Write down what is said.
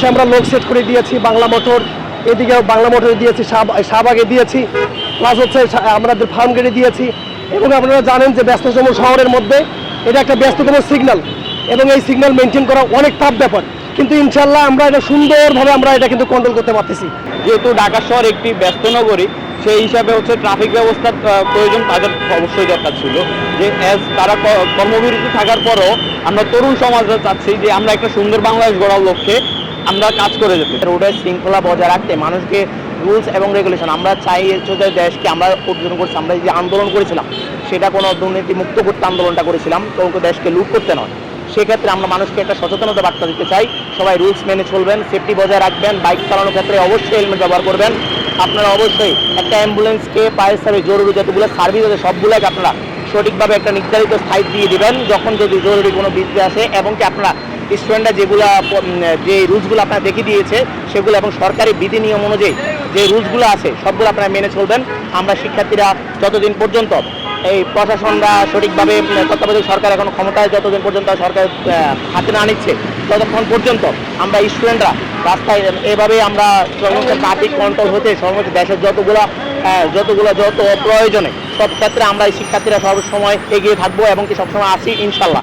পাশে আমরা লোক সেট করে দিয়েছি, বাংলা মোটর এদিকে বাংলা মোটরে দিয়েছি, শাহবাগে দিয়েছি, প্লাস হচ্ছে আমাদের ফার্ম গেটে দিয়েছি। এবং আপনারা জানেন যে ব্যস্ততম শহরের মধ্যে এটা একটা ব্যস্ততম সিগন্যাল, এবং এই সিগন্যাল মেনটেন করা অনেক টাফ ব্যাপার, কিন্তু ইনশাল্লাহ আমরা এটা সুন্দরভাবে আমরা এটা কিন্তু কন্ট্রোল করতে পারতেছি। যেহেতু ঢাকা শহর একটি ব্যস্ত নগরী, সেই হিসাবে হচ্ছে ট্রাফিক ব্যবস্থার প্রয়োজন তাদের অবশ্যই দরকার ছিল। যে তারা কর্মবিরতি থাকার পরও আমরা তরুণ সমাজরা চাচ্ছি যে আমরা একটা সুন্দর বাংলাদেশ গড়ার লক্ষ্যে আমরা কাজ করে যেতে। রোডের শৃঙ্খলা বজায় রাখতে মানুষকে রুলস এবং রেগুলেশন, আমরা চাই যে দেশকে আমরা অর্জন করছি, আমরা যে আন্দোলন করেছিলাম সেটা কোনো দুর্নীতিমুক্ত করতে আন্দোলনটা করেছিলাম, কোনো দেশকে লুট করতে নয়। সেক্ষেত্রে আমরা মানুষকে একটা সচেতনতা বার্তা দিতে চাই, সবাই রুলস মেনে চলবেন, সেফটি বজায় রাখবেন, বাইক চালানোর ক্ষেত্রে অবশ্যই হেলমেট ব্যবহার করবেন। আপনারা অবশ্যই একটা অ্যাম্বুলেন্সকে ফায়ার সার্ভিস জরুরি যতগুলো সার্ভিস আছে সবগুলোকে আপনারা সঠিকভাবে একটা নির্ধারিত স্থায়ী দিয়ে দেবেন যখন যদি জরুরি কোনো বিদ্যুৎ আসে, এবং কি আপনারা স্টুডেন্টরা যে রুলসগুলো আপনারা দেখিয়ে দিয়েছে সেগুলো এবং সরকারি বিধি নিয়ম অনুযায়ী যে রুলসগুলো আছে সবগুলো আপনারা মেনে চলবেন। আমরা শিক্ষার্থীরা যতদিন পর্যন্ত এই প্রশাসনরা সঠিকভাবে তত্ত্বাবধায়ক সরকার এখন ক্ষমতায় যতদিন পর্যন্ত সরকার হাতে না নিচ্ছে ততক্ষণ পর্যন্ত আমরা স্টুডেন্টরা রাস্তায় এভাবে আমরা ট্রাফিক কন্ট্রোল হতে সর্বোচ্চ দেশের যত প্রয়োজনে সব ক্ষেত্রে আমরা এই শিক্ষার্থীরা সবসময় এগিয়ে থাকবো এবং কি সবসময় আসি ইনশাল্লাহ।